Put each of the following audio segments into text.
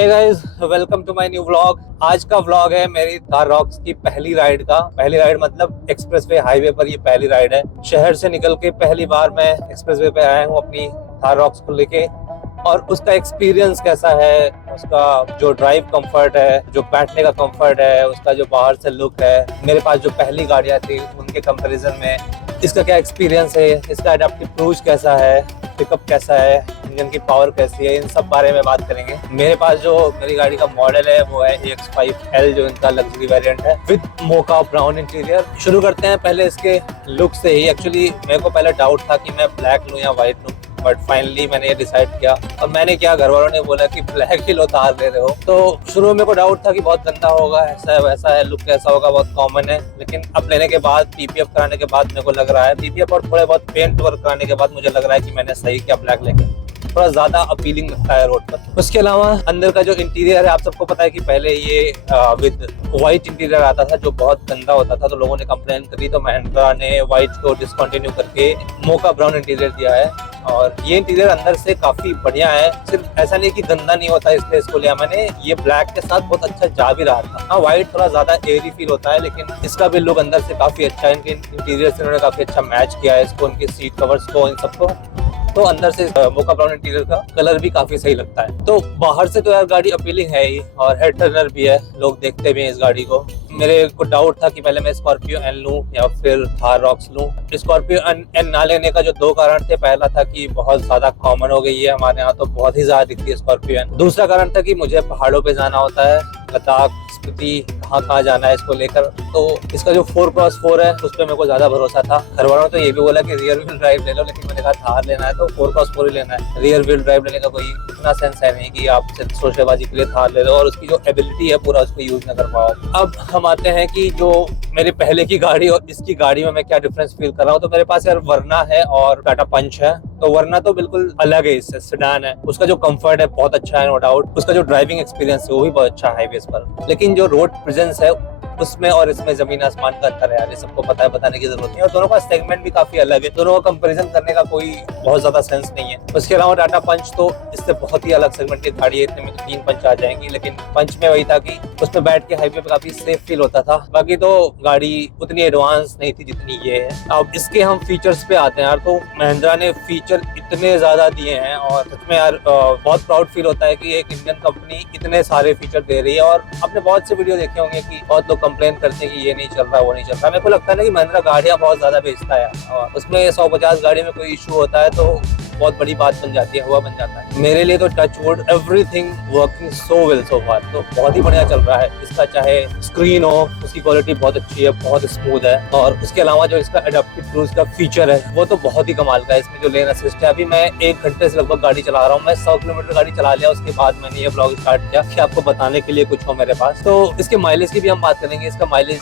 Hey guys, welcome to my new vlog. आज का vlog है मेरी थार रॉक्स की पहली राइड का। पहली राइड मतलब एक्सप्रेसवे हाईवे पर ये पहली राइड है। शहर से निकल के पहली बार मैं एक्सप्रेसवे पे आया हूँ अपनी थार रॉक्स को लेके, और उसका एक्सपीरियंस कैसा है, उसका जो ड्राइव कंफर्ट है, जो बैठने का कंफर्ट है, उसका जो बाहर से लुक है, मेरे पास जो पहली गाड़ियाँ थी उनके कंपैरिजन में इसका क्या एक्सपीरियंस है, इसका एडाप्टिव क्रूज कैसा है, पिकअप कैसा है, इंजन की पावर कैसी है, इन सब बारे में बात करेंगे। मेरे पास जो मेरी गाड़ी का मॉडल है वो है EX5L, जो इनका लग्जरी वेरिएंट है विद मोका ब्राउन इंटीरियर। शुरू करते हैं पहले इसके लुक से ही। एक्चुअली मेरे को पहले डाउट था कि मैं ब्लैक लूं या व्हाइट लूं, बट फाइनली मैंने ये डिसाइड किया। और मैंने क्या, घर वालों ने बोला कि ब्लैक ही लो, तार ले रहे हो। तो शुरू में मेरे को डाउट था कि बहुत गंदा होगा, ऐसा है वैसा है, लुक कैसा होगा, बहुत कॉमन है। लेकिन अब लेने के बाद, PPF कराने के बाद मेरे को लग रहा है, PPF और थोड़े बहुत पेंट वर्क कराने के बाद मुझे लग रहा है कि मैंने सही किया ब्लैक लेके। थोड़ा ज्यादा अपीलिंग लगता है रोड पर। उसके अलावा अंदर का जो इंटीरियर है, आप सबको पता है कि पहले ये विद व्हाइट इंटीरियर आता था जो बहुत गंदा होता था, तो लोगों ने कंप्लेन करी, तो महिंद्रा ने व्हाइट को डिसकंटिन्यू करके मोका ब्राउन इंटीरियर दिया है। और ये इंटीरियर अंदर से काफी बढ़िया है, सिर्फ ऐसा नहीं कि गंदा नहीं होता इसलिए इसको लिया मैंने। ये ब्लैक के साथ बहुत अच्छा जा भी रहा था। हाँ, व्हाइट थोड़ा ज्यादा एयरी फील होता है, लेकिन इसका भी लुक अंदर से काफी अच्छा है। इनके इंटीरियर से उन्होंने काफी अच्छा मैच किया है इसको, इनके सीट कवर्स को, इन सबको। तो अंदर से मोका ब्राउन इंटीरियर का कलर भी काफी सही लगता है। तो बाहर से तो यार गाड़ी अपीलिंग है ही, और हेड टर्नर भी है, लोग देखते भी हैं इस गाड़ी को। मेरे को डाउट था कि पहले मैं स्कॉर्पियो एन लूं या फिर थार रॉक्स लूं। स्कॉर्पियो एन ना लेने का जो दो कारण थे, पहला था कि बहुत ज्यादा कॉमन हो गई है हमारे यहाँ, तो बहुत ही ज्यादा दिखती है स्कॉर्पियो एन। दूसरा कारण था कि मुझे पहाड़ों पे जाना होता है, लद्दाख, स्पीति, कहाँ जाना है इसको लेकर। तो इसका जो 4x4 है उस पर मेरे को ज्यादा भरोसा था। घर वालों ने तो ये भी बोला कि रियर व्हील ड्राइव ले लो, लेकिन मैंने कहा थार लेना है तो 4x4 ही लेना है। रियर व्हील ड्राइव लेने का कोई इतना सेंस है नहीं कि आप सिर्फ शोशेबाजी के लिए थार ले लो और उसकी जो एबिलिटी है पूरा उसको यूज न कर पाओ। अब हम आते हैं कि जो मेरे पहले की गाड़ी और इसकी गाड़ी में मैं क्या डिफरेंस फील कर रहा हूँ। तो मेरे पास यार वरना है और टाटा पंच है। तो वरना तो बिल्कुल अलग है, इससे सेडान है, उसका जो कंफर्ट है बहुत अच्छा है, नो डाउट। उसका जो ड्राइविंग एक्सपीरियंस है वो भी बहुत अच्छा है हाईवेज पर। लेकिन जो रोड प्रेजेंस है उसमें और इसमें जमीन आसमान का अंतर है यार, ये सबको पता है, बताने की जरूरत नहीं है। और दोनों का सेगमेंट भी काफी अलग है, दोनों का कंपैरिजन करने का कोई बहुत ज्यादा सेंस नहीं है। उसके अलावा टाटा पंच तो इससे बहुत ही अलग सेगमेंट की गाड़ी है, इतने में तो 3 पंच आ जाएंगी। लेकिन पंच में वही था कि उसमें बैठ के हाईवे पे काफी सेफ फील होता था। बाकी तो गाड़ी उतनी एडवांस नहीं थी जितनी ये है। अब इसके हम फीचर्स पे आते हैं यार, तो महिंद्रा ने फीचर इतने ज्यादा दिए हैं और सच में यार बहुत प्राउड फील होता है कि एक इंडियन कंपनी इतने सारे फीचर दे रही है। और आपने बहुत से वीडियो देखे होंगे कि बहुत लोग कंप्लेन करते हैं कि ये नहीं चल रहा, वो नहीं चल रहा। मेरे को लगता है ना कि महिंद्रा गाड़ियां बहुत ज्यादा बेचता है, और उसमें 150 गाड़ी में कोई इशू होता है तो बहुत बड़ी बात बन जाती है, हुआ बन जाता है। मेरे लिए तो touch wood everything working so well so far, तो बहुत ही बढ़िया चल रहा है। इसका चाहे स्क्रीन हो, उसकी क्वालिटी बहुत अच्छी है, बहुत स्मूथ है। और उसके अलावा जो इसका एडाप्टिव क्रूज का फीचर है वो तो बहुत ही कमाल का है। इसमें जो लेन असिस्ट है, अभी मैं 1 घंटे से लगभग गाड़ी चला रहा हूँ। मैं 100 किलोमीटर गाड़ी चला लिया, उसके बाद मैंने ये ब्लॉग स्टार्ट किया कि आपको बताने के लिए कुछ हो मेरे पास। तो इसके माइलेज की भी हम बात करेंगे। इसका माइलेज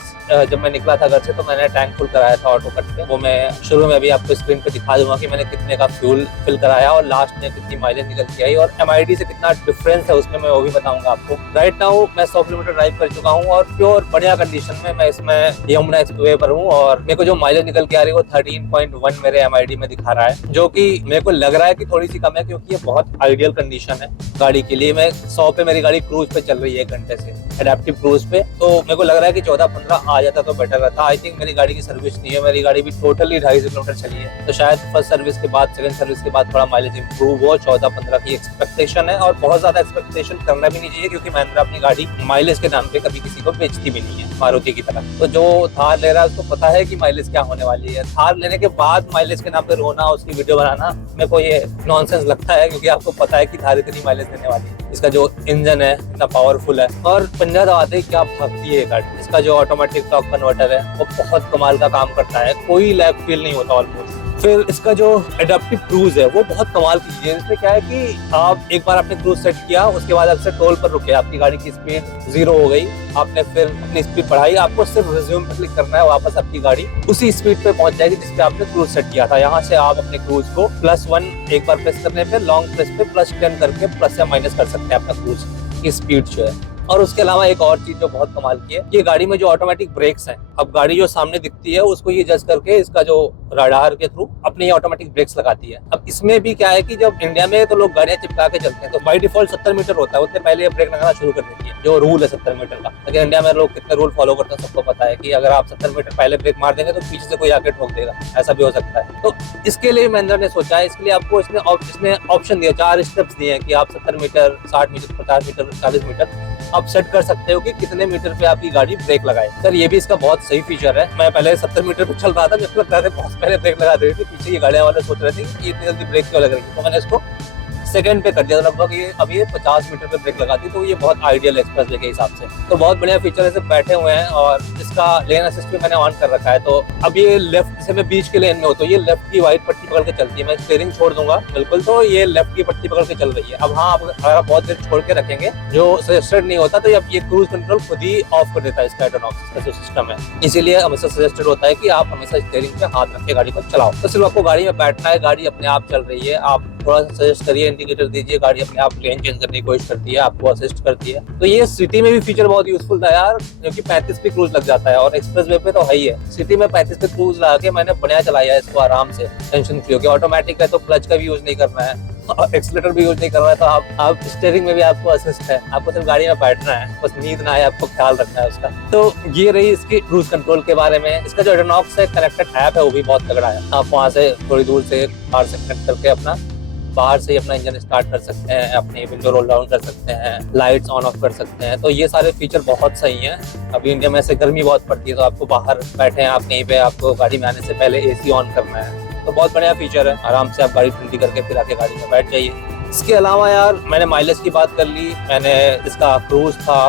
जब मैं निकला था घर से तो मैंने टैंक फुल कराया था ऑटो कट पे, वो मैं शुरू में अभी आपको स्क्रीन पे दिखा दूंगा कि मैंने कितने का फ्यूल फिल कराया और लास्ट में कितनी माइलेज निकल के आई, और MID से कितना डिफरेंस है उसमें मैं वो भी बताऊंगा आपको। राइट नाउ मैं 100 किलोमीटर ड्राइव कर चुका हूँ और प्योर बढ़िया कंडीशन में मैं इसमें यमुना एक्सप्रेसवे पर हूँ, और मेरे को जो माइलेज निकल के आ रही है वो 13.1 मेरे MID में दिखा रहा है, जो कि मेरे को लग रहा है कि थोड़ी सी कम है, क्योंकि ये बहुत आइडियल कंडीशन है गाड़ी के लिए। मैं 100 पे मेरी गाड़ी क्रूज पे चल रही है 1 घंटे से, एडेप्टिव क्रूज पे। तो मेरे को लग रहा है कि 14-15 आ जाता तो बेटर रहता। आई थिंक मेरी गाड़ी की सर्विस नहीं है, मेरी गाड़ी भी टोटली 250 किलोमीटर चली है, तो शायद फर्स्ट सर्विस के बाद, सेकंड सर्विस के बाद थोड़ा माइलेज इंप्रूव हो। 14-15 की एक्सपेक्टेशन है, और बहुत ज्यादा एक्सपेक्टेशन करना भी नहीं चाहिए, क्योंकि महिंद्रा अपनी गाड़ी माइलेज के नाम पे कभी किसी को बेचती भी नहीं है मारुति की तरह। तो जो थार ले रहा है उसको पता है कि माइलेज क्या होने वाली है। थार लेने के बाद माइलेज के नाम पे रोना, उसकी वीडियो बनाना, मेरे को ये नॉनसेंस लगता है, क्योंकि आपको पता है कि थार इतनी माइलेज देने वाली है। इसका जो इंजन है इतना पावरफुल है, और पंजा दबाते ही क्या भागती है गाड़ी। इसका जो ऑटोमेटिक टॉर्क कन्वर्टर है वो बहुत कमाल का काम करता है, कोई लैग फील नहीं होता ऑलमोस्ट। फिर इसका जो एडाप्टिव क्रूज है वो बहुत कमाल की चीज है। इसमें क्या है कि आप एक बार आपने क्रूज सेट किया, उसके बाद अक्सर टोल पर रुके, आपकी गाड़ी की स्पीड 0 हो गई, आपने फिर अपनी स्पीड बढ़ाई, आपको सिर्फ रिज्यूम पे क्लिक करना है, वापस आपकी गाड़ी उसी स्पीड पे पहुंच जाएगी जिस पे आपने क्रूज सेट किया था। यहाँ से आप अपने क्रूज को +1 एक बार प्रेस करने पे, लॉन्ग प्रेस पे +10 करके प्लस या माइनस कर सकते हैं अपना क्रूज की स्पीड जो है। और उसके अलावा एक और चीज जो बहुत कमाल की है, ये गाड़ी में जो ऑटोमेटिक ब्रेक्स हैं, अब गाड़ी जो सामने दिखती है उसको ये जज करके इसका जो रडार के थ्रू अपनी ऑटोमेटिक ब्रेक्स लगाती है। अब इसमें भी क्या है कि जब इंडिया में तो लोग गाड़ियां चिपका के चलते हैं, तो बाई डिफॉल्ट 70 मीटर होता है, उतने पहले ये ब्रेक लगाना शुरू कर देती है, जो रूल है 70 मीटर का। लेकिन इंडिया में लोग कितने रूल फॉलो करते हैं सबको पता है कि अगर आप 70 मीटर पहले ब्रेक मार देंगे तो पीछे से कोई आके ठोक देगा, ऐसा भी हो सकता है। तो इसके लिए महिंद्रा ने सोचा है, इसके लिए आपको इसमें ऑप्शन दिया, 4 स्टेप्स दिए हैं कि आप 70 मीटर, 60 मीटर, 50 मीटर, 40 मीटर आप सेट कर सकते हो कि कितने मीटर पे आपकी गाड़ी ब्रेक लगाए। सर ये भी इसका बहुत सही फीचर है। मैं पहले 70 मीटर पे चल रहा था, मुझे लगता था बहुत पहले ब्रेक लगा दे रही थी, पीछे ये गाड़ियां वाले सोच रहे थे कि इतनी जल्दी ब्रेक क्यों लग रही है, तो मैंने इसको सेकंड पे कर दिया, लगभग ये अब ये 50 मीटर पे ब्रेक लगाती, तो ये बहुत आइडियल एक्सप्रेसवे के हिसाब से। तो बहुत बढ़िया फीचर है, सब बैठे हुए हैं और इसका लेन असिस्ट भी मैंने ऑन कर रखा है। तो अब ये लेफ्ट से मैं बीच के लेन में हो तो ये लेफ्ट की व्हाइट पट्टी पकड़ के चलती है, मैं स्टीयरिंग छोड़ दूंगा बिल्कुल तो ये लेफ्ट की पट्टी पकड़ के चल रही है। अब हाँ, अगर आप बहुत देर छोड़ के रखेंगे जो सजेस्टेड नहीं होता, तो अब ये क्रूज कंट्रोल खुद ही ऑफ कर देता है, इसका ऑटोनॉक्स का जो सिस्टम है। इसीलिए हमेशा सजेस्टेड होता है कि आप हमेशा स्टीयरिंग पे हाथ रख के गाड़ी को चलाओ। तो सिर्फ आपको गाड़ी में बैठना है, गाड़ी अपने आप चल रही है, आप थोड़ा सा सजेस्ट करिए, इंडिकेटर दीजिए, गाड़ी अपने आप लेन चेंज करने की कोशिश करती है, आपको असिस्ट करती है। तो ये सिटी में भी फीचर बहुत यूजफुल था यार, क्योंकि 35 पे क्रूज लग जाता है और एक्सप्रेसवे पे तो है ही है। सिटी में 35 पे क्रूज लगा के मैंने बढ़िया चलाया है इसको आराम से, टेंशन फ्री होकर। ऑटोमेटिक है तो क्लच का भी यूज नहीं करना है और एक्सीलरेटर भी यूज नहीं करना है, तो आप स्टीयरिंग में भी आपको असिस्ट है, आपको सिर्फ गाड़ी में बैठना है, बस नींद ना आए, आपको ख्याल रखना है उसका। तो ये रही इसकी क्रूज कंट्रोल के बारे में। इसका जो एडोनॉक्स से कनेक्टेड ऐप है वो भी बहुत तगड़ा है। आप वहाँ से थोड़ी दूर से बाहर से कनेक्ट करके अपना बाहर से अपना इंजन स्टार्ट कर सकते हैं, अपनी विंडो रोल डाउन कर सकते हैं, लाइट्स ऑन ऑफ कर सकते हैं। तो ये सारे फीचर बहुत सही हैं। अभी इंडिया में से गर्मी बहुत पड़ती है, तो आपको बाहर बैठे हैं आप कहीं पे, आपको गाड़ी में आने से पहले एसी ऑन करना है, तो बहुत बढ़िया फीचर है। आराम से आप गाड़ी ठंडी करके फिर आके गाड़ी में बैठ जाइए। इसके अलावा यार मैंने माइलेज की बात कर ली, मैंने इसका क्रूज था,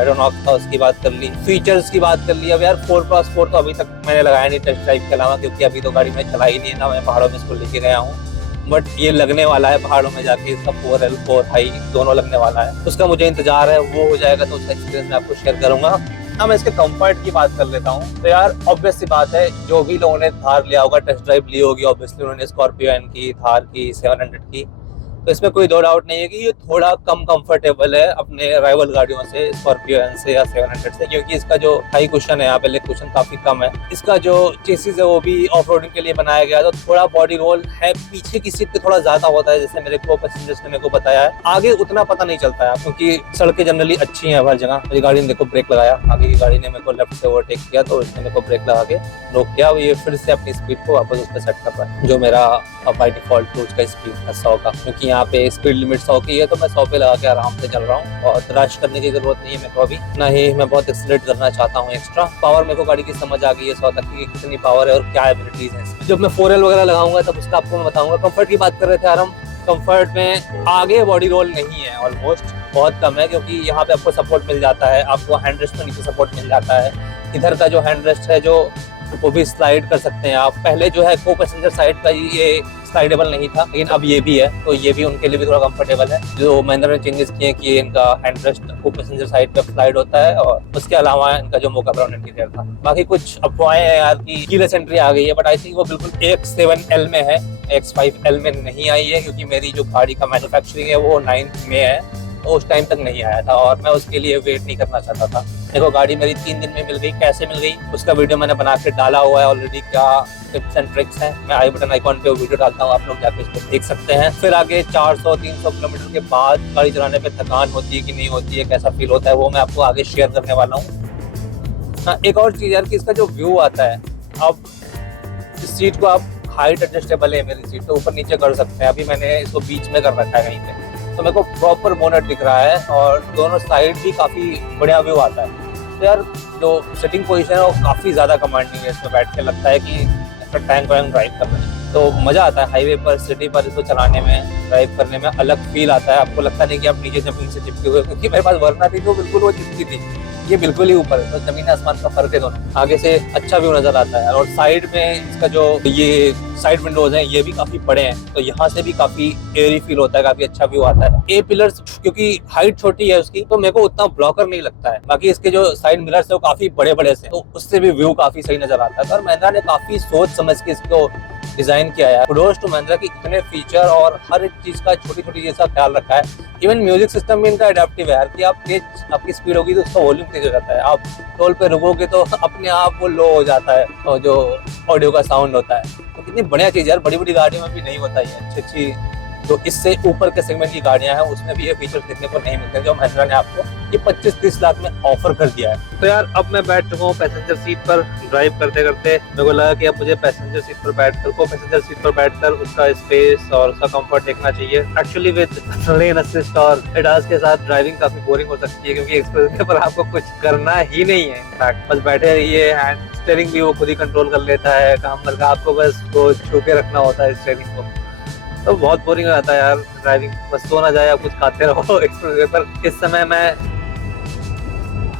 एरोनॉक्स था उसकी बात कर ली, फीचर्स की बात कर ली। अब यार 4x4 तो अभी तक मैंने लगाया नहीं टेस्ट ड्राइव के अलावा, क्योंकि अभी तो गाड़ी में चला ही नहीं है ना, मैं पहाड़ों में इसको लेके गया हूँ। बट ये लगने वाला है पहाड़ों में जाके, इसका 4L 4 हाई दोनों लगने वाला है, उसका मुझे इंतजार है, वो हो जाएगा तो उसका एक्सपीरियंस मैं आपको शेयर करूंगा। अब मैं इसके कंफर्ट की बात कर लेता हूँ। तो यार ऑब्वियस सी बात है, जो भी लोगों ने थार लिया होगा, टेस्ट ड्राइव ली होगी, ऑब्वियसली उन्होंने स्कॉर्पियो एन की, थार की, 700 की, तो इसमें कोई दो डाउट नहीं है कि ये थोड़ा कम कंफर्टेबल है अपने राइवल गाड़ियों से, स्कॉर्पियो एन से या 700 से, क्योंकि इसका जो हाई कुशन है, यहाँ पे लेग कुशन काफी कम है। इसका जो चेसिस है वो भी ऑफ रोडिंग के लिए बनाया गया है, तो थोड़ा बॉडी रोल है पीछे की सीट पे थोड़ा ज्यादा होता है, जैसे मेरे को पैसेंजर्स ने मेरे को बताया है। आगे उतना पता नहीं चलता है क्योंकि सड़कें जनरली अच्छी हैं हर जगह। मेरी गाड़ी ने देखो ब्रेक लगाया, आगे की गाड़ी ने मेरे को लेफ्ट से ओवरटेक किया, तो उसने मेरे को ब्रेक लगा के रोक किया। ये फिर से अपनी स्पीड को वापस उस पर सेट कर रहा है, जो मेरा बाई डिफॉल्ट क्रूज का स्पीड है 100 का, क्योंकि यहाँ पे स्पीड लिमिट 100 की है, तो मैं 100 पे लगा के आराम से चल रहा हूँ और रश करने की जरूरत नहीं है मेरे को अभी, ना ही मैं बहुत एक्सीलरेट करना चाहता हूँ एक्स्ट्रा। पावर मेरे को गाड़ी की समझ आ गई है 100 तक की कितनी पावर है और क्या एबिलिटीज है। जब मैं 4L वगैरह लगाऊंगा तब उसका आपको मैं बताऊंगा। कंफर्ट की बात कर रहे थे यार हम, कंफर्ट में आगे बॉडी रोल नहीं है, ऑलमोस्ट बहुत कम है, क्योंकि यहाँ पे आपको सपोर्ट मिल जाता है, आपको हैंड रेस्ट में नीचे सपोर्ट मिल जाता है। इधर का जो हैंड रेस्ट है जो वो भी स्लाइड कर सकते हैं आप। पहले जो है को पैसेंजर साइड का ये स्लाइडेबल नहीं था, लेकिन अब ये भी है, तो ये भी उनके लिए भी थोड़ा कंफर्टेबल है। जो महिंद्रा ने चेंजेस किए हैं कि इनका हैंड रेस्ट को पैसेंजर साइड पे स्लाइड होता है, और उसके अलावा इनका जो मोका ब्राउन इंटीरियर था। बाकी कुछ अफवाहें हैं यार कि कीलेस एंट्री आ गई है, बट आई थिंक वो बिल्कुल X7L में है, X5L में नहीं आई है, क्योंकि मेरी जो गाड़ी का मैन्युफैक्चरिंग है वो 9 में है, तो उस टाइम तक नहीं आया था और मैं उसके लिए वेट नहीं करना चाहता था। देखो गाड़ी मेरी 3 दिन में मिल गई, कैसे मिल गई उसका वीडियो मैंने बना के डाला हुआ है ऑलरेडी, क्या टिप्स एंड ट्रिक्स हैं, मैं आई बटन आइकॉन पे वीडियो डालता हूँ, आप लोग जाके इसको देख सकते हैं। फिर आगे 400-300 किलोमीटर के बाद गाड़ी चलाने पे थकान होती है कि नहीं होती है, कैसा फील होता है, वो मैं आपको आगे शेयर करने वाला हूँ। हाँ, एक और चीज़ यार कि इसका जो व्यू आता है, अब इस सीट को आप हाइट एडजस्टेबल है, मेरी सीट तो ऊपर नीचे कर सकते हैं। अभी मैंने इसको बीच में कर रखा है कहीं पे, तो मेरे को प्रॉपर बोनट दिख रहा है और दोनों साइड भी काफी बढ़िया व्यू आता है। तो यार जो सिटिंग पोजीशन है वो काफी ज्यादा कमांडिंग है, इसमें बैठ के लगता है कि टैंक वैंक ड्राइव कर रहे हैं, तो मजा आता है हाईवे पर, सिटी पर इसको चलाने में, ड्राइव करने में अलग फील आता है। आपको लगता नहीं कि आप नीचे जमीन से चिपके हुए, क्योंकि मेरे पास वरना थी तो बिल्कुल वो चिपकी थी, ये बिल्कुल ही ऊपर है, तो जमीन आसमान का फर्क है दोनों। आगे से अच्छा व्यू नजर आता है और साइड में इसका जो ये साइड विंडोज हैं ये भी काफी बड़े हैं, तो यहाँ से भी काफी एयरी फील होता है, काफी अच्छा व्यू आता है। ए पिलर्स क्योंकि हाइट छोटी है उसकी, तो मेरे को उतना ब्लॉकर नहीं लगता है। बाकी इसके जो साइड मिरर्स है वो काफी बड़े बड़े से, तो उससे भी व्यू काफी सही नजर आता है। और महिंद्रा ने काफी सोच समझ के इसको डिजाइन किया है। कुडोस टू महिंद्रा की इतने फीचर और हर एक चीज का छोटी छोटी चीज का ख्याल रखा है। इवन म्यूजिक सिस्टम भी इनका एडेप्टिव है कि आप तेज आपकी स्पीड होगी तो उसका वॉल्यूम तेज हो जाता है, आप टोल पे रुकोगे तो अपने आप वो लो हो जाता है और जो ऑडियो का साउंड होता है। तो कितनी बढ़िया चीज है यार, बड़ी बड़ी गाड़ियों में भी नहीं होता है। अच्छी अच्छी जो इससे ऊपर के सेगमेंट की गाड़ियां हैं उसमें भी ये फीचर्स देखने को नहीं मिलते जो महिंद्रा ने आपको ये 25-30 लाख में ऑफर कर दिया है। तो यार अब मैं बैठ चुका हूँ पैसेंजर सीट पर। ड्राइव करते करते मेरे को लगा कि अब मुझे पैसेंजर सीट पर बैठकर उसका स्पेस और उसका कंफर्ट देखना चाहिए। एक्चुअली विद लेन असिस्ट और एडास के साथ ड्राइविंग काफी बोरिंग हो सकती है, क्योंकि एक्सप्रेसवे पर आपको कुछ करना ही नहीं है। इनफैक्ट बस बैठे रहिए, हैंड स्टीयरिंग भी वो खुद ही कंट्रोल कर लेता है, काम करके आपको बस वो छू के रखना होता है स्टीयरिंग को। तो बहुत बोरिंग हो जाता है यार ड्राइविंग, बस सो ना जाए या कुछ खाते रहो एक्सप्रेसवे पर। इस समय मैं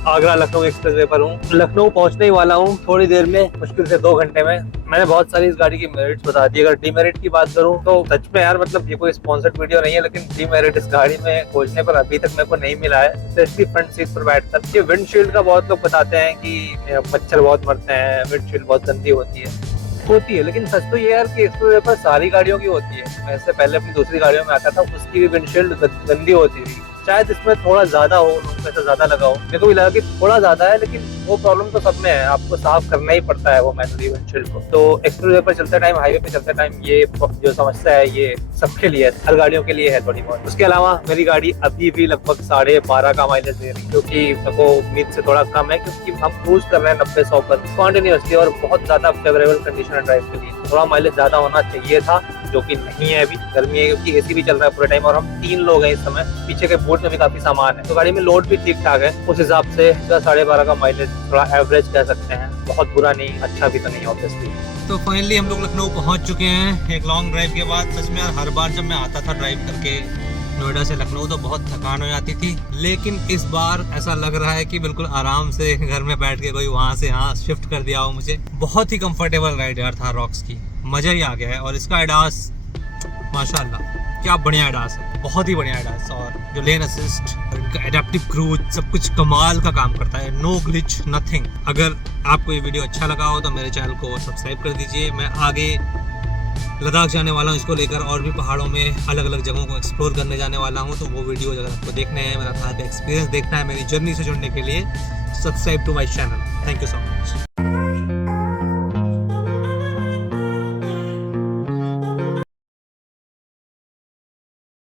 आगरा लखनऊ एक्सप्रेसवे पर हूँ, लखनऊ पहुंचने ही वाला हूँ थोड़ी देर में, मुश्किल से 2 घंटे में। मैंने बहुत सारी इस गाड़ी की मेरिट्स बता दी। अगर डीमेरिट की बात करूँ तो सच में यार मतलब ये कोई स्पॉन्सर्ड वीडियो नहीं है, लेकिन डीमेरिट इस गाड़ी में खोजने पर अभी तक मेरे को नहीं मिला है, स्पेशली फ्रंट सीट पर बैठकर। ये विंडशील्ड का बहुत लोग बताते हैं कि मच्छर बहुत मरते हैं, विंडशील्ड बहुत गंदी होती है, लेकिन सच तो ये यार कि एक्सप्रेसवे पर सारी गाड़ियों की होती है। मैं इससे पहले अपनी दूसरी गाड़ियों में आता था, उसकी भी विंडशील्ड गंदी होती थी। शायद इसमें थोड़ा ज्यादा हो, पैसा ज्यादा लगा हो, मेरे को भी लगा कि थोड़ा ज्यादा है, लेकिन वो प्रॉब्लम तो सब में है, आपको साफ करना ही पड़ता है वो मैनुअली विंडशील्ड को। तो एक्सप्रेसवे पर चलते टाइम, हाईवे पे चलते टाइम ये जो समस्या है ये सबके लिए, हर गाड़ियों के लिए है थोड़ी बहुत। उसके अलावा मेरी गाड़ी अभी भी लगभग 12.5 का माइलेज दे रही है, जो कि मेरे उम्मीद से थोड़ा कम है, क्योंकि हम क्रूज कर रहे हैं 90-100 पर कॉन्टिन्यूसली और बहुत ज्यादा फेवरेबल कंडीशन है ड्राइव के लिए। थोड़ा माइलेज ज्यादा होना चाहिए था, जो कि नहीं है। अभी गर्मी है क्योंकि एसी भी चल रहा है पूरे टाइम और हम 3 लोग हैं इस समय, पीछे के बोर्ड में भी काफी सामान है, तो गाड़ी में लोड भी ठीक ठाक है। उस हिसाब से 12.5 का माइलेज थोड़ा एवरेज कह सकते हैं, बहुत बुरा नहीं, अच्छा भी तो नहीं ऑब्वियसली। तो फाइनली हम लोग लखनऊ पहुंच चुके हैं एक लॉन्ग ड्राइव के बाद। सच में यार हर बार जब मैं आता था ड्राइव करके नोएडा से लखनऊ तो बहुत थकान हो जाती थी, लेकिन इस बार ऐसा लग रहा है कि बिल्कुल आराम से घर में बैठ के कोई वहां से यहाँ शिफ्ट कर दिया हो मुझे। बहुत ही कंफर्टेबल राइड यार था रॉक्स की, मजा ही आ गया है। और इसका एडास माशाल्लाह क्या बढ़िया एडास है, बहुत ही बढ़िया एडास। और जो लेन असिस्ट और इनका एडेप्टिव क्रूज सब कुछ कमाल का काम करता है, नो ग्लिच नथिंग। अगर आपको ये वीडियो अच्छा लगा हो तो मेरे चैनल को सब्सक्राइब कर दीजिए। मैं आगे लद्दाख जाने वाला हूँ इसको लेकर, और भी पहाड़ों में अलग अलग जगहों को एक्सप्लोर करने जाने वाला हूँ, तो वो वीडियो अगर आपको देखने हैं, मेरा वहाँ का एक्सपीरियंस देखना है, मेरी जर्नी से जुड़ने के लिए subscribe to my channel. Thank you so much.